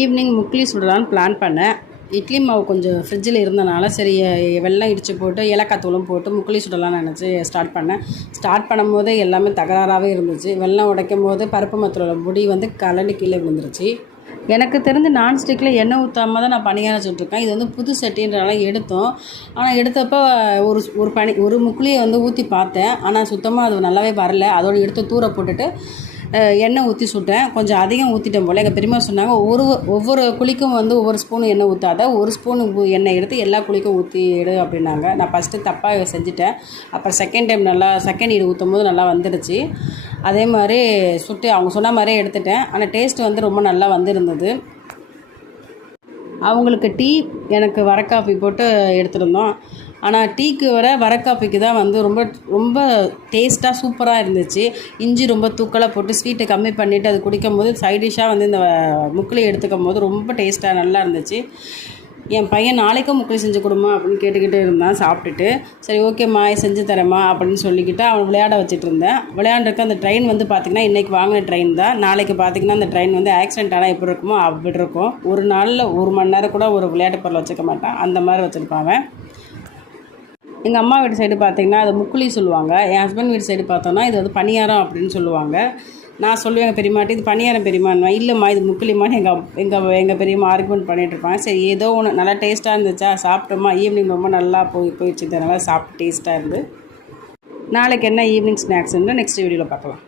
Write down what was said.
Evening முக்லி சுடலான்னு plan பண்ணேன். இட்லி மாவு கொஞ்சம் ஃப்ரிட்ஜில் இருந்தனால சரி வெல்லம் இடித்து போட்டு ஏலக்காய் தூளும் போட்டு முக்லி சுடலாம்னு நினச்சி ஸ்டார்ட் பண்ணேன். ஸ்டார்ட் பண்ணும்போது எல்லாமே தகராறாகவே இருந்துச்சு. வெல்லம் உடைக்கும் போது பருப்பு மத்தோட முடி வந்து கலண்டு கீழே விழுந்துருச்சு. எனக்கு தெரிஞ்சு நான்ஸ்டிக்கில் எண்ணெய் ஊற்றாமல் தான் நான் பணியாரம் சுட்டுருக்கேன். இது வந்து புது சட்டின்றனால எடுத்தோம். ஆனால் எடுத்தப்போ ஒரு முக்குலியை வந்து ஊற்றி பார்த்தேன். ஆனால் சுத்தமாக அது நல்லாவே வரல. அதோடு எடுத்து தூர போட்டுட்டு எண்ணெய் ஊற்றி சுட்டேன். கொஞ்சம் அதிகம் ஊற்றிட்டேன் போல். எங்கள் பெரியம்மா சொன்னாங்க, ஒவ்வொரு குழிக்கும் வந்து ஒவ்வொரு ஸ்பூன் எண்ணெய் ஊற்றாத, ஒரு ஸ்பூன் எண்ணெய் எடுத்து எல்லா குழிக்கும் ஊற்றி எடு அப்படின்னாங்க. நான் ஃபஸ்ட்டு தப்பாக செஞ்சுட்டேன். அப்புறம் செகண்ட் ஈடு ஊற்றும் போது நல்லா வந்துடுச்சு. அதே மாதிரி சுட்டு அவங்க சொன்ன மாதிரியே எடுத்துட்டேன். ஆனால் டேஸ்ட் வந்து ரொம்ப நல்லா வந்திருந்தது. அவங்களுக்கு டீ, எனக்கு வர காஃபி போட்டு எடுத்துருந்தோம். ஆனால் டீக்கு வர காஃபிக்கு தான் வந்து ரொம்ப ரொம்ப டேஸ்ட்டாக சூப்பராக இருந்துச்சு. இஞ்சி ரொம்ப தூக்கலாக போட்டு ஸ்வீட்டை கம்மி பண்ணிவிட்டு அது குடிக்கும் போது சைடிஷ்ஷாக வந்து இந்த முக்குலி எடுத்துக்கும் போது ரொம்ப டேஸ்ட்டாக நல்லா இருந்துச்சு. என் பையன் நாளைக்கும் முக்குலி செஞ்சு கொடுமா அப்படின்னு கேட்டுக்கிட்டே இருந்தான் சாப்பிட்டுட்டு. சரி ஓகேம்மா செஞ்சு தரேம்மா அப்படின்னு சொல்லிக்கிட்டு அவன் விளையாட வச்சுட்டு இருந்தேன். விளையாண்டுருக்க அந்த ட்ரெயின் வந்து பார்த்திங்கன்னா இன்றைக்கி வாங்கின ட்ரெயின் தான். நாளைக்கு பார்த்திங்கன்னா அந்த ட்ரெயின் வந்து ஆக்சிடென்ட் ஆனால் எப்படி இருக்குமோ அப்படி இருக்கும். ஒரு நாளில் 1 மணி நேரம் கூட ஒரு விளையாட்டு பொருள் வச்சுக்க மாட்டான். அந்த மாதிரி வச்சுருப்பாங்க. எங்கள் அம்மா வீட்டு சைடு பார்த்திங்கன்னா அது முக்குலி சொல்லுவாங்க. என் ஹஸ்பண்ட் வீட்டு சைடு பார்த்தோன்னா இது வந்து பணியாரம் அப்படின்னு சொல்லுவாங்க. நான் சொல்லுவேன் எங்கள் பெரியம்மாட்டி, இது பணியாரம் பெரியம்மா, இல்லைம்மா இது முக்குலிம்மான்னு எங்கள் பெரியம்மா ஆர்குமெண்ட் பண்ணிகிட்டு இருப்பாங்க. சரி ஏதோ ஒன்று நல்லா டேஸ்ட்டாக இருந்துச்சா சாப்பிட்டோமா. ஈவினிங் ரொம்ப நல்லா போயிடுச்சு. இதனால் சாப்பிட்டு டேஸ்ட்டாக இருந்து. நாளைக்கு என்ன ஈவினிங் ஸ்நாக்ஸ்ன்னு நெக்ஸ்ட் வீடியோவில் பார்க்கலாம்.